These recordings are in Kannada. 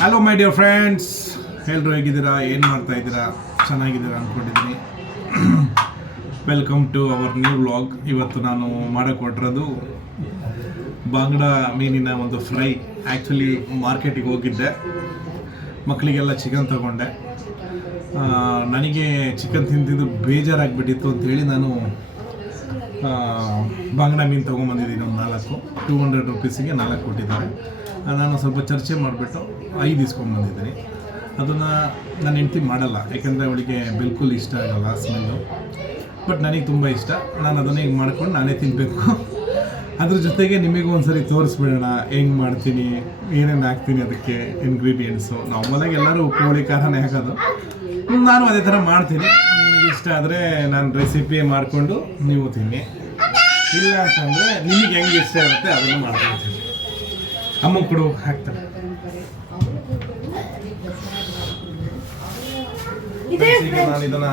ಹಲೋ ಮೈ ಡಿಯರ್ ಫ್ರೆಂಡ್ಸ್, ಎಲ್ಲರೂ ಹೇಗಿದ್ದೀರಾ? ಏನು ಮಾಡ್ತಾ ಇದ್ದೀರಾ? ಚೆನ್ನಾಗಿದ್ದೀರಾ ಅಂದ್ಕೊಂಡಿದ್ದೀನಿ. Welcome to our new vlog. ಇವತ್ತು ನಾನು ಮಾಡೋಕ್ಕೊಟ್ಟಿರೋದು ಬಾಂಗ್ಡಾ ಮೀನಿನ ಒಂದು ಫ್ರೈ. ಆ್ಯಕ್ಚುಲಿ ಮಾರ್ಕೆಟಿಗೆ ಹೋಗಿದ್ದೆ, ಮಕ್ಕಳಿಗೆಲ್ಲ ಚಿಕನ್ ತಗೊಂಡೆ. ನನಗೆ ಚಿಕನ್ ತಿಂದಿದ್ದು ಬೇಜಾರಾಗಿಬಿಟ್ಟಿತ್ತು ಅಂಥೇಳಿ ನಾನು ಬಾಂಗ್ಡಾ ಮೀನು ತೊಗೊಂಬಂದಿದ್ದೀನಿ. ಒಂದು 200 ರೂಪೀಸಿಗೆ 4 ಕೊಟ್ಟಿದ್ದಾರೆ. ನಾನು ಸ್ವಲ್ಪ ಚರ್ಚೆ ಮಾಡಿಬಿಟ್ಟು 5 ಇಸ್ಕೊಂಡ್ಬಂದಿದ್ದೀನಿ. ಅದನ್ನು ನನ್ನ ಹೆಂಡ್ತಿ ಮಾಡಲ್ಲ, ಯಾಕೆಂದರೆ ಅವಳಿಗೆ ಬಿಲ್ಕುಲ್ ಇಷ್ಟ ಆಗಲ್ಲ ಸ್ಮೆಲ್ಲು. ಬಟ್ ನನಗೆ ತುಂಬ ಇಷ್ಟ. ನಾನು ಅದನ್ನೇ ಈಗ ಮಾಡ್ಕೊಂಡು ನಾನೇ ತಿನ್ನಬೇಕು. ಅದ್ರ ಜೊತೆಗೆ ನಿಮಗೂ ಒಂದ್ಸರಿ ತೋರಿಸ್ಬಿಡೋಣ ಹೆಂಗೆ ಮಾಡ್ತೀನಿ, ಏನೇನು ಹಾಕ್ತೀನಿ ಅದಕ್ಕೆ ಇಂಗ್ರೀಡಿಯೆಂಟ್ಸು. ನಾರ್ಮಲಾಗಿ ಎಲ್ಲರೂ ಕೋಳಿ ಖಾರನೇ ಹಾಕೋದು, ನಾನು ಅದೇ ಥರ ಮಾಡ್ತೀನಿ. ನಿಮಗೆ ಇಷ್ಟ ಆದರೆ ನಾನು ರೆಸಿಪಿ ಮಾಡಿಕೊಂಡು ನೀವು ತಿನ್ನಿ, ಇಲ್ಲ ಅಂತಂದರೆ ನಿಮಗೆ ಹೆಂಗೆ ಇಷ್ಟ ಇರುತ್ತೆ ಅದನ್ನು ಮಾಡ್ಕೊಳ್ತೀನಿ. ಅಮ್ಮ ಕೊಡು, ಹಾಕ್ತಾರೆ. ಈಗ ನಾನು ಇದನ್ನು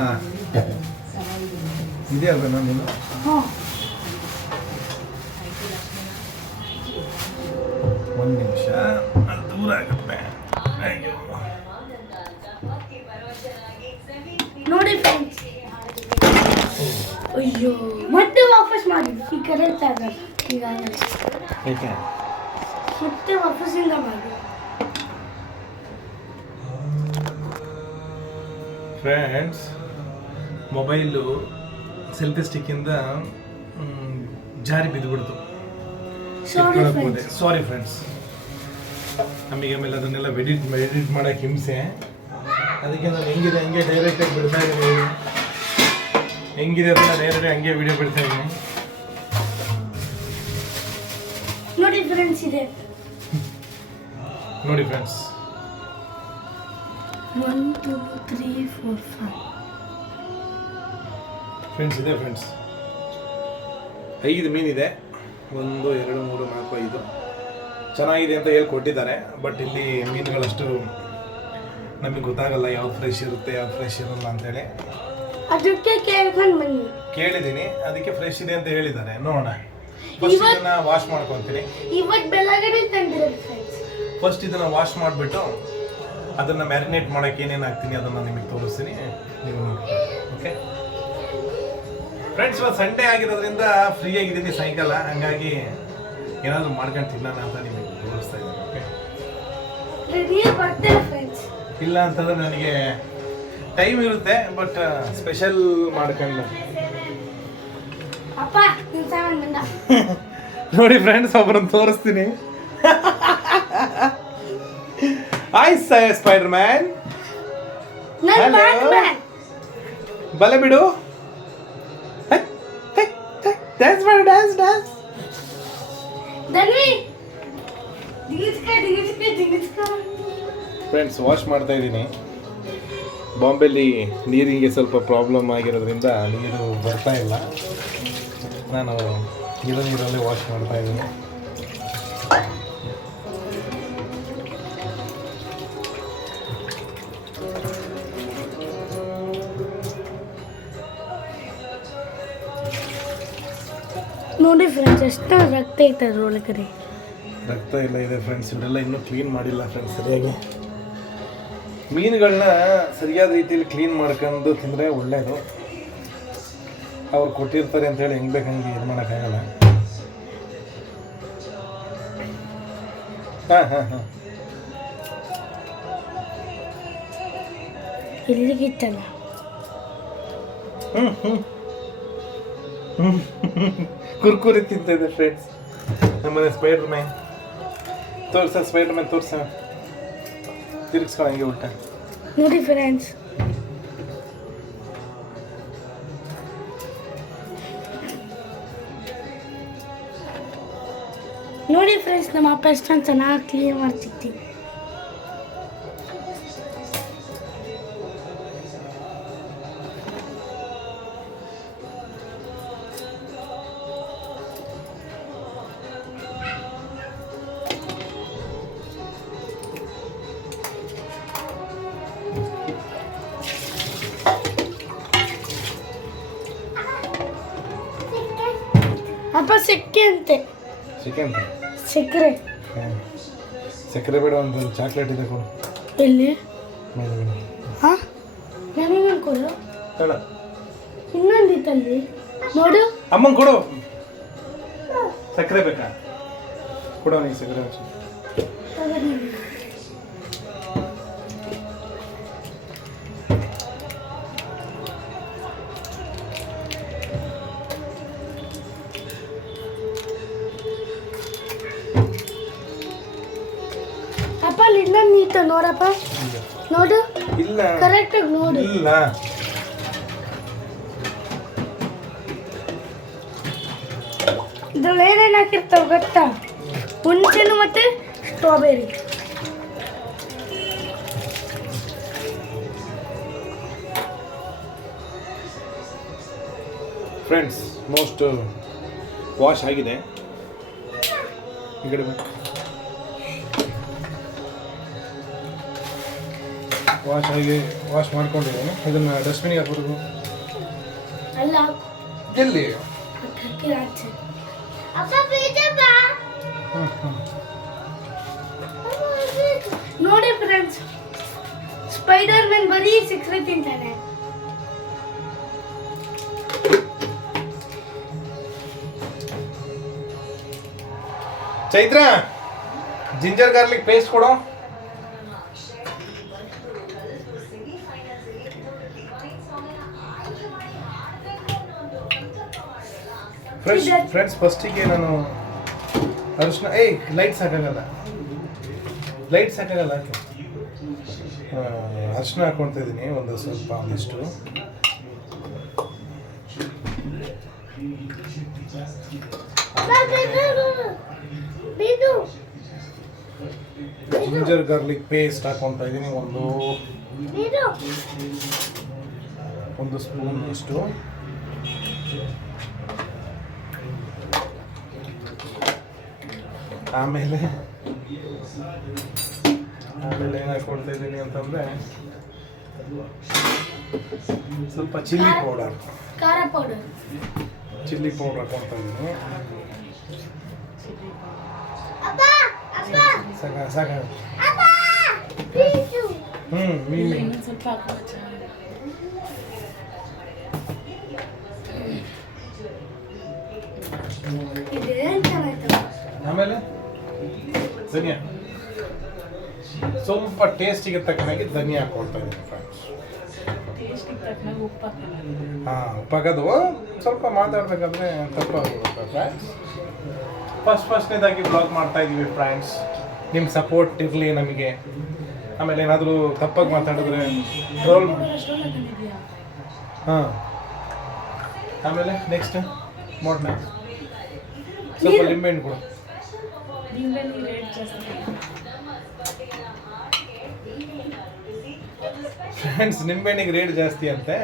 ಇದೆ ಅಲ್ವ ನಾನು ಒಂದು ನಿಮಿಷ ದೂರ ಆಗುತ್ತೆ. ನೋಡಿ ಫ್ರೆಂಡ್ಸ್, ಅಯ್ಯೋ ಮತ್ತೆ ವಾಪಸ್ ಮಾಡಿ. ಈ ಕರೆಕ್ಟ್ ಆಗಲ್ಲ, ಈಗಾಗಲೇ ಮತ್ತೆ ವಾಪಸ್ಸಿಂದ ಮಾಡಿ. ಫ್ರೆಂಡ್ಸ್, ಮೊಬೈಲು ಸೆಲ್ಫಿ ಸ್ಟಿಕ್ಕಿಂದ ಜಾರಿ ಬಿದ್ದುಬಿಡ್ತು. ಸಾರಿ ಫ್ರೆಂಡ್ಸ್, ನಮಗೆ ಆಮೇಲೆ ಅದನ್ನೆಲ್ಲ ಎಡಿಟ್ ಮಾಡೋಕ್ಕೆ ಹಿಂಸೆ. ಅದಕ್ಕೆ ನಾನು ಹೆಂಗಿದೆ ಹಂಗೆ ಡೈರೆಕ್ಟಾಗಿ ಬಿಡ್ತಾ ಇದ್ದೀನಿ. ಹೆಂಗಿದೆ ಅದನ್ನು ಡೈರೆಕ್ಟಾಗಿ ಹಂಗೆ ವಿಡಿಯೋ ಬಿಡ್ತಾ ಇದ್ದೀನಿ. ನೋಡಿ ಫ್ರೆಂಡ್ಸ್, ಇದೆ ನೋಡಿ ಫ್ರೆಂಡ್ಸ್, 1 2 3 4 5 ಫ್ರೆಂಡ್ಸ್ ಇದೆ ಫ್ರೆಂಡ್ಸ್. 5 ಮೀನಿದೆ. 1 2 3 4 5 ಚೆನ್ನಾಗಿದೆ ಅಂತ ಹೇಳಿ ಕೊಟ್ಟಿದ್ದಾರೆ. ಬಟ್ ಇಲ್ಲಿ ಮೀನುಗಳಷ್ಟು ನಮಗೆ ಗೊತ್ತಾಗಲ್ಲ, ಯಾವ್ದು ಫ್ರೆಶ್ ಇರುತ್ತೆ ಯಾವ್ದು ಫ್ರೆಶ್ ಇರಲ್ಲ ಅಂತೇಳಿ. ಅದಕ್ಕೆ ಕೇಳ್ಕೊಂಡು ಬನ್ನಿ. ಕೇಳಿದ್ದೀನಿ, ಅದಕ್ಕೆ ಫ್ರೆಶ್ ಇದೆ ಅಂತ ಹೇಳಿದ್ದಾರೆ. ನೋಡೋಣ. ಫಸ್ಟ್ ಇದನ್ನ ವಾಶ್ ಮಾಡ್ಕೊತೀನಿ. ಇವತ್ತು ಬೆಳಗ್ಗೆ ತಂದಿರೋದು ಫ್ರೆಂಡ್ಸ್. ಫಸ್ಟ್ ಇದನ್ನ ವಾಶ್ ಮಾಡಿಬಿಟ್ಟು ಅದನ್ನು ಮ್ಯಾರಿನೇಟ್ ಮಾಡೋಕ್ಕೆ ಏನೇನು ಹಾಕ್ತೀನಿ ಅದನ್ನು ನಿಮಗೆ ತೋರಿಸ್ತೀನಿ, ನೀವು ನೋಡಿ. ಓಕೆ ಫ್ರೆಂಡ್ಸ್, ಇವತ್ತು ಸಂಡೇ ಆಗಿರೋದ್ರಿಂದ ಫ್ರೀ ಆಗಿದ್ದೀನಿ ಸಾಯಂಕಾಲ, ಹಂಗಾಗಿ ಏನಾದರೂ ಮಾಡ್ಕೊಂಡು ತಿನ್ನೋಣ ಅಂತ ನಿಮಗೆ ತೋರಿಸ್ತಾ ಇದ್ದೀನಿ. ಓಕೆ, ಇಲ್ಲ ಅಂತಂದ್ರೆ ನನಗೆ ಟೈಮ್ ಇರುತ್ತೆ, ಬಟ್ ಸ್ಪೆಷಲ್ ಮಾಡ್ಕೊಂಡು ನೋಡಿ ಫ್ರೆಂಡ್ಸ್, ಒಬ್ಬರನ್ನು ತೋರಿಸ್ತೀನಿ. ಹಾಯ್ ಸ್ಪೈಡರ್ ಮ್ಯಾನ್, ಬಲೆ ಬಿಡು, ಡ್ಯಾನ್ಸ್ ಮಾಡು, ಡ್ಯಾನ್ಸ್ ಡ್ಯಾನ್ಸ್. ಫ್ರೆಂಡ್ಸ್, ವಾಶ್ ಮಾಡ್ತಾ ಇದ್ದೀನಿ. ಬಾಂಬೆಲಿ ನೀರಿಗೆ ಸ್ವಲ್ಪ ಪ್ರಾಬ್ಲಮ್ ಆಗಿರೋದ್ರಿಂದ ನೀರು ಬರ್ತಾ ಇಲ್ಲ. ನಾನು ನೀರಲ್ಲೇ ವಾಶ್ ಮಾಡ್ತಾ ಇದ್ದೀನಿ. ನೋಡಿ ಫ್ರೆಂಡ್ಸ್, ಎಷ್ಟು ರಕ್ತ ಐತೆ ಅದ್ರೊಳಗಡೆ. ರಕ್ತ ಎಲ್ಲ ಇದೆ ಫ್ರೆಂಡ್ಸ್. ಇದೆಲ್ಲ ಇನ್ನೂ ಕ್ಲೀನ್ ಮಾಡಿಲ್ಲ ಫ್ರೆಂಡ್ಸ್ ಸರಿಯಾಗಿ. ಮೀನುಗಳನ್ನ ಸರಿಯಾದ ರೀತಿಯಲ್ಲಿ ಕ್ಲೀನ್ ಮಾಡ್ಕೊಂಡು ತಿಂದರೆ ಒಳ್ಳೆಯದು. ಅವ್ರು ಕೊಟ್ಟಿರ್ತಾರೆ ಅಂತೇಳಿ ಹೆಂಗೆ ಬೇಕು ಹಂಗೆ ಇದು ಮಾಡೋಕ್ಕಾಗಲ್ಲ. ಹಾಂ ಇಲ್ಲಿಗಿತ್ತಲ್ಲ. ಕುರ್ಕುರಿ ತಿಂತಿದೆ ಫ್ರೆಂಡ್ಸ್. ನಮ್ಮನೆ ಸ್ಪೈಡರ್ ಮ್ಯಾನ್ ತೋರ್ಸ, ಸ್ಪೈಡರ್ ಮ್ಯಾನ್ ತೋರ್ಸ, ತಿರ್ಗಿಸ್ಕೊಂಡು ಹಂಗೆ ಉಲ್ಟ. ನೋಡಿ ಫ್ರೆಂಡ್ಸ್, ನೋಡಿ ಫ್ರೆಂಡ್ಸ್, ನಮ್ಮ ಅಪ್ಪ ಎಷ್ಟೊಂದು ಚೆನ್ನಾಗಿ ಕ್ಲೀನ್ ಮಾಡ್ತಿರ್ತೀವಿ. ಅಪ್ಪ ಸೆಕ್ಕೆ ಅಂತೆ. ಚಿಕನ್ ಸಕ್ಕರೆ ಸಕ್ಕರೆ ಬೇಡ ಒಂದು ಚಾಕ್ಲೇಟ್ ಇದೆ ಕೊಡು ಎಲ್ಲಿ ಮೇಲೆ ಬೇಡ ಹಾಂ ನನಗೆ ಕೊಡು ಬೇಡ ಇನ್ನೊಂದಿತ್ತಲ್ಲಿ ನೋಡು ಅಮ್ಮಂಗೆ ಕೊಡು ಸಕ್ಕರೆ ಬೇಕಾ ಕೊಡೋ ನೀ ಸಕ್ಕರೆ ಅಪ್ಪ ಅಲ್ಲಿ ಇನ್ನೊಂದು ನೀತ ನೋಡಪ್ಪ ನೋಡು ಇಲ್ಲ ಕರೆಕ್ಟಾಗಿ ನೋಡು ಇಲ್ಲ ಇದ್ರಲ್ಲಿ ಏನೇನು ಹಾಕಿರ್ತಾವೆ ಗೊತ್ತಾ ಹುಣಸೆಹಣ್ಣು ಮತ್ತು ಸ್ಟ್ರಾಬೆರಿ ಫ್ರೆಂಡ್ಸ್ ಮೋಸ್ಟ್ ವಾಶ್ ಆಗಿದೆ ಈ ಕಡೆ ಬನ್ನಿ. ವಾಶ್ ಮಾಡ್ಕೊಂಡಿದ್ದೀನಿ ಇದನ್ನು ಡಸ್ಟ್ಬಿನ್ಗೆ ಹಾಕೋದು ಅಲ್ಲ ಎಲ್ಲಿ ಹಾಕಿ ಆಚೆ ನೋಡಿ ಫ್ರೆಂಡ್ಸ್ ಸ್ಪೈಡರ್ ಮ್ಯಾನ್ ಬರೀ ಸಿಕ್ರೆ ತಿಂತಾನೆ ಚೈತ್ರ ಜಿಂಜರ್ ಗಾರ್ಲಿಕ್ ಪೇಸ್ಟ್ ಕೊಡು ಫ್ರೆಂಡ್ಸ್ ಫಸ್ಟಿಗೆ ನಾನು ಅರಿಶಿನ ಲೈಟ್ಸ್ ಹಾಕಾಗಲ್ಲ ಅರಿಶಿನ ಹಾಕೊಳ್ತಾ ಇದ್ದೀನಿ ಒಂದು ಸ್ವಲ್ಪ ಒಂದಿಷ್ಟು ಜಿಂಜರ್ ಗಾರ್ಲಿಕ್ ಪೇಸ್ಟ್ ಹಾಕೊಳ್ತಾ ಇದ್ದೀನಿ ಒಂದು ಸ್ಪೂನ್ ಅಷ್ಟು ಆಮೇಲೆ ಏನು ಹಾಕೊಳ್ತಾ ಇದ್ದೀನಿ ಅಂತಂದರೆ ಸ್ವಲ್ಪ ಚಿಲ್ಲಿ ಪೌಡರ್ ಖಾರ ಪೌಡರ್ ಹಾಕೊಳ್ತಾ ಇದ್ದೀನಿ ಸಾಕ ಮೀನು ಸ್ವಲ್ಪ ಆಮೇಲೆ ಧನಿಯಾ ಸ್ವಲ್ಪ ಟೇಸ್ಟಿಗೆ ತಕ್ಕನಾಗಿ ಧನಿಯಾ ಹಾಕೊಳ್ತಾ ಇದ್ದೀನಿ ಫ್ರೆಂಡ್ಸ್ ಹಾಂ ಉಪ್ಪಾಗೋದು ಸ್ವಲ್ಪ ಮಾತಾಡ್ಬೇಕಂದ್ರೆ ತಪ್ಪಾಗುತ್ತೆ ಫ್ರೆಂಡ್ಸ್ ಫಸ್ಟ್ನೇದಾಗಿ ಬ್ಲಾಗ್ ಮಾಡ್ತಾ ಇದ್ದೀವಿ ಫ್ರೆಂಡ್ಸ್ ನಿಮ್ಮ ಸಪೋರ್ಟ್ ಇರಲಿ ನಮಗೆ ಆಮೇಲೆ ಏನಾದರೂ ತಪ್ಪಾಗಿ ಮಾತಾಡಿದ್ರೆ ರೋಲ್ ಹಾಂ ಆಮೇಲೆ ನೆಕ್ಸ್ಟ್ ಮಾಡೋಣ ಸ್ವಲ್ಪ ಲಿಂಬೆಹಣ್ಣು ಕೊಡು ಫ್ರೆಂಡ್ಸ್ ನಿಂಬೆಹಣ್ಣಿಗೆ ರೇಟ್ ಜಾಸ್ತಿ ಅಂತೆ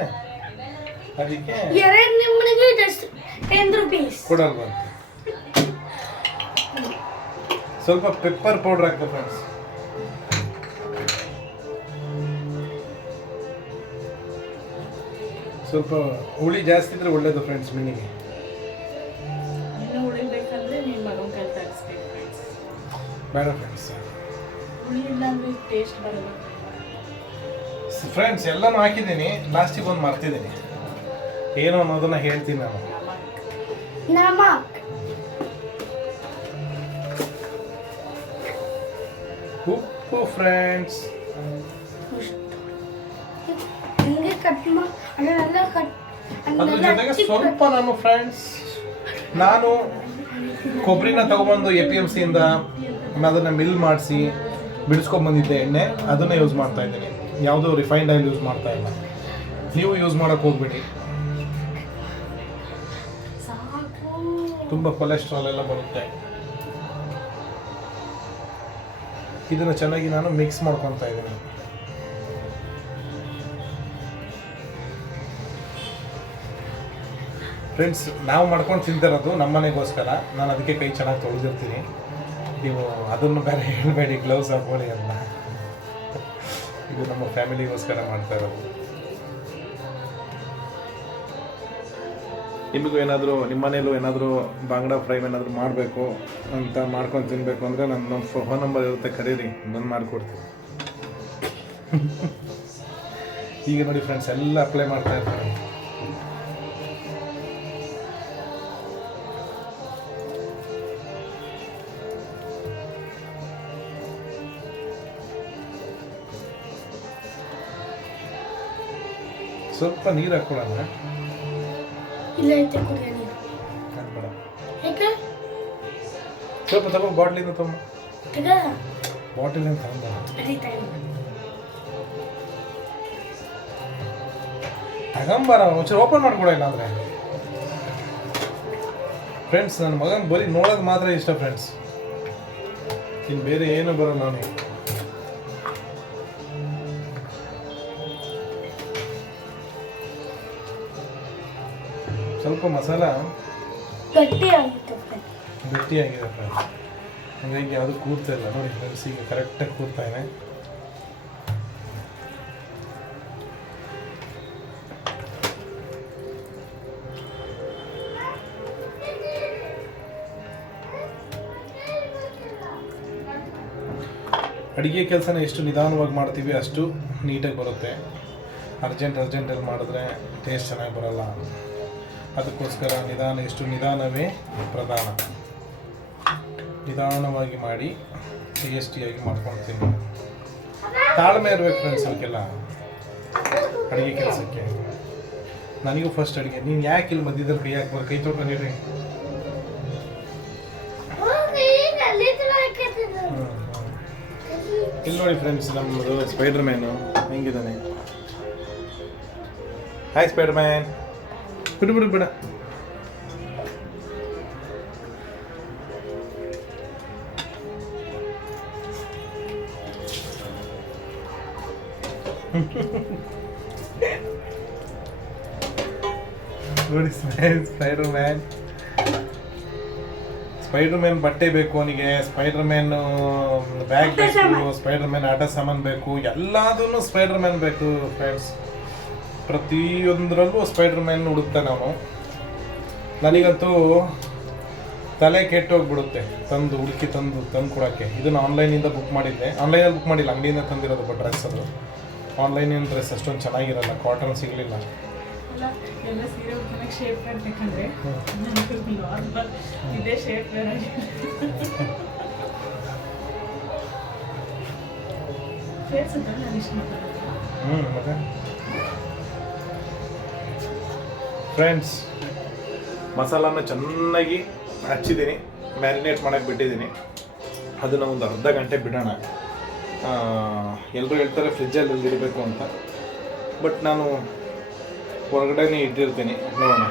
ಅದಕ್ಕೆ ಎರಡು ನಿಂಬೆಹಣ್ಣಿಗೆ ಜಸ್ಟ್ 10 ರೂಪೀಸ್ ಕೊಡಲ್ವ ಅಂತ ಸ್ವಲ್ಪ ಪೆಪ್ಪರ್ ಪೌಡರ್ ಹಾಕ್ತಾರೆ ಫ್ರೆಂಡ್ಸ್ ಸ್ವಲ್ಪ ಹುಳಿ ಜಾಸ್ತಿ ಇದ್ರೆ ಒಳ್ಳೇದು ಫ್ರೆಂಡ್ಸ್ ಮೀನಿಗೆ ಉಳಿಬೇಕಂದ್ರೆ ನಿಮ್ಮ ಮಗನ ಕೈ ತರಿಸ್ಬೇಕು ಬೇಡ ಫ್ರೆಂಡ್ಸ್ ಹುಳಿ ಇಲ್ಲ ಅಂದ್ರೆ ಟೇಸ್ಟ್ ಬರಲ್ಲ ಫ್ರೆಂಡ್ಸ್ ಎಲ್ಲನೂ ಹಾಕಿದ್ದೀನಿ ಲಾಸ್ಟಿಗೆ ಒಂದು ಮರ್ತಿದ್ದೀನಿ ಏನು ಅನ್ನೋದನ್ನ ಹೇಳ್ತೀನಿ ನಾನು ನಮಕ್ ಉಪ್ಪು ಫ್ರೆಂಡ್ಸ್ ಹಿಂಗೆ ಕಟ್ ಅದನ್ನೆಲ್ಲ ಕಟ್ ಅದ್ರ ಜೊತೆಗೆ ಸ್ವಲ್ಪ ನಾನು ಕೊಬ್ಬರಿನ ತಗೊಬಂದು APMC ಇಂದ ಅದನ್ನು ಮಿಲ್ ಮಾಡಿಸಿ ಬಿಡಿಸ್ಕೊಂಡ್ಬಂದಿದ್ದೆ ಎಣ್ಣೆ ಅದನ್ನೇ ಯೂಸ್ ಮಾಡ್ತಾ ಇದ್ದೀನಿ ಯಾವುದೋ ರಿಫೈನ್ಡ್ ಆಯಿಲ್ ಯೂಸ್ ಮಾಡ್ತಾ ಇಲ್ಲ ನೀವು ಯೂಸ್ ಮಾಡೋಕ್ಕೆ ಹೋಗ್ಬೇಡಿ ತುಂಬ ಕೊಲೆಸ್ಟ್ರಾಲ್ ಎಲ್ಲ ಬರುತ್ತೆ ಇದನ್ನು ಚೆನ್ನಾಗಿ ನಾನು ಮಿಕ್ಸ್ ಮಾಡ್ಕೊತಾ ಇದ್ದೀನಿ ಫ್ರೆಂಡ್ಸ್ ನಾವು ಮಾಡ್ಕೊಂಡು ತಿಂತಿರೋದು ನಮ್ಮ ಮನೆಗೋಸ್ಕರ ನಾನು ಅದಕ್ಕೆ ಕೈ ಚೆನ್ನಾಗಿ ತೊಳೆದಿರ್ತೀನಿ ನೀವು ಅದನ್ನು ಬೇರೆ ಹೇಳಬೇಡಿ ಗ್ಲೌಸ್ ಹಾಕೊಳ್ಳಿ ಅಂತ ಇದು ನಮ್ಮ ಫ್ಯಾಮಿಲಿಗೋಸ್ಕರ ಮಾಡ್ತಾ ಇರೋದು ನಿಮಗೂ ಏನಾದರೂ ನಿಮ್ಮ ಮನೇಲೂ ಏನಾದರೂ ಬಾಂಗ್ಡಾ ಫ್ರೈ ಏನಾದರೂ ಮಾಡಬೇಕು ಅಂತ ಮಾಡ್ಕೊಂಡು ತಿನ್ನಬೇಕು ಅಂದರೆ ನನ್ನ ಫೋನ್ ನಂಬರ್ ಇರುತ್ತೆ, ಕರೀರಿ, ನಾನು ಮಾಡಿಕೊಡ್ತೀನಿ. ಈಗ ನೋಡಿ ಫ್ರೆಂಡ್ಸ್ ಎಲ್ಲ ಅಪ್ಲೈ ಮಾಡ್ತಾ ಇರ್ತಾರೆ. ಸ್ವಲ್ಪ ನೀರು ಹಾಕೊಳ್ಳೋಣ. ಇಲ್ಲ ಐತೆ ಕುಡಿಯ ನೀರು. ಬೇಡ, ಯಾಕೆ ಸ್ವಲ್ಪ ತಗೋ, ಬಾಟ್ಲಿಂದ ತಗೋ, ತಗ ಬಾಟಲಿಂದ ತಗೊಂಡ ಅರಿತಾ ಇಲ್ಲ. ತಗೊಂಬಾರ, ಒಂಚೂರು ಓಪನ್ ಮಾಡ್ಕೊಡ. ಇಲ್ಲ ಅಂದರೆ ಫ್ರೆಂಡ್ಸ್ ನನ್ನ ಮಗನ ಬರೀ ನೋಡೋದು ಮಾತ್ರ ಇಷ್ಟ ಫ್ರೆಂಡ್ಸ್, ಇನ್ನು ಬೇರೆ ಏನು ಬರೋಲ್ಲ ಅವನಿಗೆ. ಸ್ವಲ್ಪ ಮಸಾಲ ಗಟ್ಟಿಯಾಗಿತ್ತು. ಗಟ್ಟಿಯಾಗಿದೆ ಫ್ರೆಂಡ್ಸ್, ಹಾಗಾಗಿ ಯಾವುದು ಕೂರ್ತಾ ಇಲ್ಲ ನೋಡಿ ಫ್ರೆಂಡ್ಸ್. ಈಗ ಕರೆಕ್ಟಾಗಿ ಕೂರ್ತಾ ಇದೆ. ಅಡುಗೆ ಕೆಲಸನ ಎಷ್ಟು ನಿಧಾನವಾಗಿ ಮಾಡ್ತೀವಿ ಅಷ್ಟು ನೀಟಾಗಿ ಬರುತ್ತೆ. ಅರ್ಜೆಂಟಲ್ಲಿ ಮಾಡಿದ್ರೆ ಟೇಸ್ಟ್ ಚೆನ್ನಾಗಿ ಬರೋಲ್ಲ. ಅದಕ್ಕೋಸ್ಕರ ಎಷ್ಟು ನಿಧಾನವೇ ಪ್ರಧಾನ. ನಿಧಾನವಾಗಿ ಮಾಡಿ ಟೇಸ್ಟಿಯಾಗಿ ಮಾಡ್ಕೊಳ್ತೀನಿ. ತಾಳ್ಮೆ ಇರಬೇಕು ಫ್ರೆಂಡ್ಸ್ ಅವಕ್ಕೆಲ್ಲ ಅಡುಗೆ ಕೆಲಸಕ್ಕೆ. ನನಗೂ ಫಸ್ಟ್ ಅಡುಗೆ. ನೀನು ಯಾಕೆ ಇಲ್ಲಿ ಮಧ್ಯದಲ್ಲಿ ಕೈ ಹಾಕ್ಬಾರ್ದು? ಕೈ ತೊಗೊಂಡಿರಿ. ಇಲ್ಲಿ ನೋಡಿ ಫ್ರೆಂಡ್ಸ್, ನಮ್ಮದು ಸ್ಪೈಡರ್ ಮ್ಯಾನು ಹೆಂಗಿದ್ದಾನೆ. Hi Spider Man. ಬಿಡು ಬಿಡು ಬಿಡ. ನೋಡಿ ಸ್ಪೈಡರ್ ಮ್ಯಾನ್. ಸ್ಪೈಡರ್ ಮ್ಯಾನ್ ಬಟ್ಟೆ ಬೇಕು ಅವನಿಗೆ, ಸ್ಪೈಡರ್ ಮ್ಯಾನ್ ಬ್ಯಾಗ್ ಬೇಕು, ಸ್ಪೈಡರ್ ಮ್ಯಾನ್ ಆಟ ಸಾಮಾನು ಬೇಕು, ಎಲ್ಲದೂ ಸ್ಪೈಡರ್ ಮ್ಯಾನ್ ಬೇಕು ಫ್ರೆಂಡ್ಸ್. ಪ್ರತಿಯೊಂದರಲ್ಲೂ ಸ್ಪೈಡರ್ ಮ್ಯಾನ್ ಹುಡುಕ್ತಾನೆ ಅವನು. ನನಗಂತೂ ತಲೆ ಕೆಟ್ಟೋಗ್ಬಿಡುತ್ತೆ ಹುಡುಕಿ ತಂದು ಕೊಡೋಕ್ಕೆ. ಇದನ್ನು ಆನ್ಲೈನಿಂದ ಬುಕ್ ಮಾಡಿದ್ದೆ. ಆನ್ಲೈನಲ್ಲಿ ಬುಕ್ ಮಾಡಿಲ್ಲ, ಅಂಗಡಿಯಿಂದ ತಂದಿರೋದು. ಬಟ್ ಡ್ರೆಸ್ ಅದು ಆನ್ಲೈನಿನ ಡ್ರೆಸ್ ಅಷ್ಟೊಂದು ಚೆನ್ನಾಗಿರಲ್ಲ, ಕಾಟನ್ ಸಿಗಲಿಲ್ಲ. ಎಲ್ಲ ಸೀರೆ ಉಟ್ಕೊಳಕ್ಕೆ ಶೇಪ್ ಕಾಣ್ಬೇಕಂದ್ರೆ ನಾರ್ಮಲ್ ಇದೇ ಶೇಪ್ ಬೇರೆ. ಕೇಳಿಸುತ್ತಾ ನಾನು ಇಷ್ಟು ಮಾತಾಡೋದು? ಮತ್ತೆ ಫ್ರೆಂಡ್ಸ್, ಮಸಾಲಾನ ಚೆನ್ನಾಗಿ ಹಚ್ಚಿದ್ದೀನಿ, ಮ್ಯಾರಿನೇಟ್ ಮಾಡೋಕ್ಕೆ ಬಿಟ್ಟಿದ್ದೀನಿ. ಅದನ್ನು ಒಂದು ಅರ್ಧ ಗಂಟೆ ಬಿಡೋಣ. ಎಲ್ಲರೂ ಹೇಳ್ತಾರೆ ಫ್ರಿಜ್ಜಲ್ಲಿ ಇಡಬೇಕು ಅಂತ, ಬಟ್ ನಾನು ಹೊರಗಡೆನೇ ಇಟ್ಟಿರ್ತೀನಿ. ನೋಡೋಣ.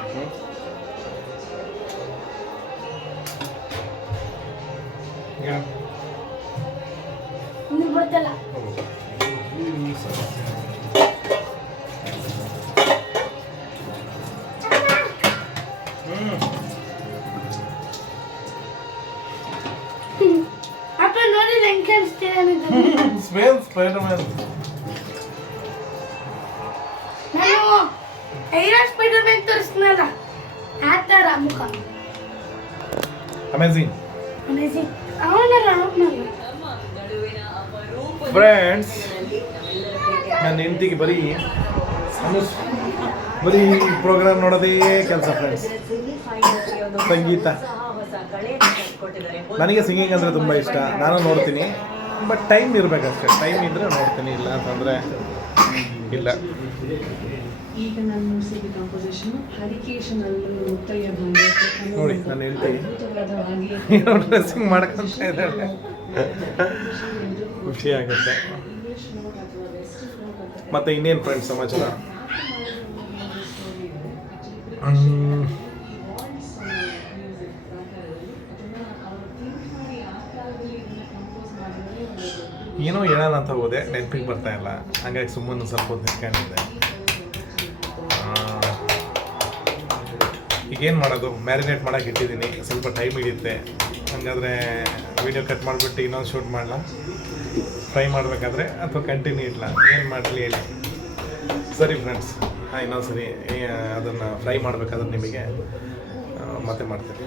ಬರ್ತಲ್ಲ ಅಪ್ಪ ನೋಡಿ ಹೆಂಗೆ ಕಾಣಿಸ್ತೀರ. Spider Man. ನಾನು ಐರನ್ ಸ್ಪೈಡರ್ ಮ್ಯಾನ್ ತೋರಿಸ್ನಲ್ಲ ಆ ಥರ ಮುಖ. ಅಮೇಜಿಂಗ್ ಅವನಲ್ಲ ಫ್ರೆಂಡ್ಸ್. ನನ್ನ ಹೆಂಡತಿಗೆ ಬರೀ ಪ್ರೋಗ್ರಾಮ್ ನೋಡೋದೇ ಕೆಲಸ ಫ್ರೆಂಡ್ಸ್. ಸಂಗೀತ. ನನಗೆ ಸಿಂಗಿಂಗ್ ಅಂದರೆ ತುಂಬ ಇಷ್ಟ, ನಾನು ನೋಡ್ತೀನಿ. But time ಇರಬೇಕಷ್ಟೇ. ಟೈಮ್ ಇದ್ದರೆ ನೋಡ್ತೀನಿ, ಇಲ್ಲ ಅಂತಂದರೆ ಇಲ್ಲ. ಈಗ ನಾನು ಸಿಗಿ ಕಾಂಪೋಸಿಷನ್ ಹರಿಕೇಶನ್ ಅಲ್ಲಿ ಮುತ್ತಯ್ಯ ಬಂದೆ ನೋಡಿ ನಾನು ಹೇಳ್ತೀನಿ, ಅದ್ಭುತವಾದ ಡ್ರೆಸ್ಸಿಂಗ್ ಮಾಡ್ಕೊಂತ ಇದ್ದಾಳೆ, ಖುಷಿ ಆಗುತ್ತೆ. ಮತ್ತೆ ಇನ್ನೇನು ಫ್ರೆಂಡ್ಸ್ ಸಮಾಚಾರ? ಏನೋ ಹೇಳೋಣ ಅಂತ ಹೋದೆ, ನೆನಪಿಗೆ ಬರ್ತಾ ಇಲ್ಲ. ಹಾಗಾಗಿ ಸುಮ್ಮನೆ ಸ್ವಲ್ಪ ಹೊತ್ತು ನಿಂತ್ಕೊಂಡಿದ್ದೆ. ಈಗೇನು ಮಾಡೋದು, ಮ್ಯಾರಿನೇಟ್ ಮಾಡೋಕೆ ಇಟ್ಟಿದ್ದೀನಿ, ಸ್ವಲ್ಪ ಟೈಮ್ ಹಿಡಿಯುತ್ತೆ. ಹಾಗಾದರೆ ವೀಡಿಯೋ ಕಟ್ ಮಾಡಿಬಿಟ್ಟು ಇನ್ನೊಂದು ಶೂಟ್ ಮಾಡಲ, ಫ್ರೈ ಮಾಡಬೇಕಾದ್ರೆ, ಅಥವಾ ಕಂಟಿನ್ಯೂ ಇಲ್ಲ, ಏನು ಮಾಡಲಿ ಹೇಳಿ. ಸರಿ ಫ್ರೆಂಡ್ಸ್, ಇನ್ನೊಂದು ಸರಿ ಅದನ್ನು ಫ್ರೈ ಮಾಡಬೇಕಾದ್ರೆ ನಿಮಗೆ ಮತ್ತೆ ಮಾಡ್ತೀನಿ.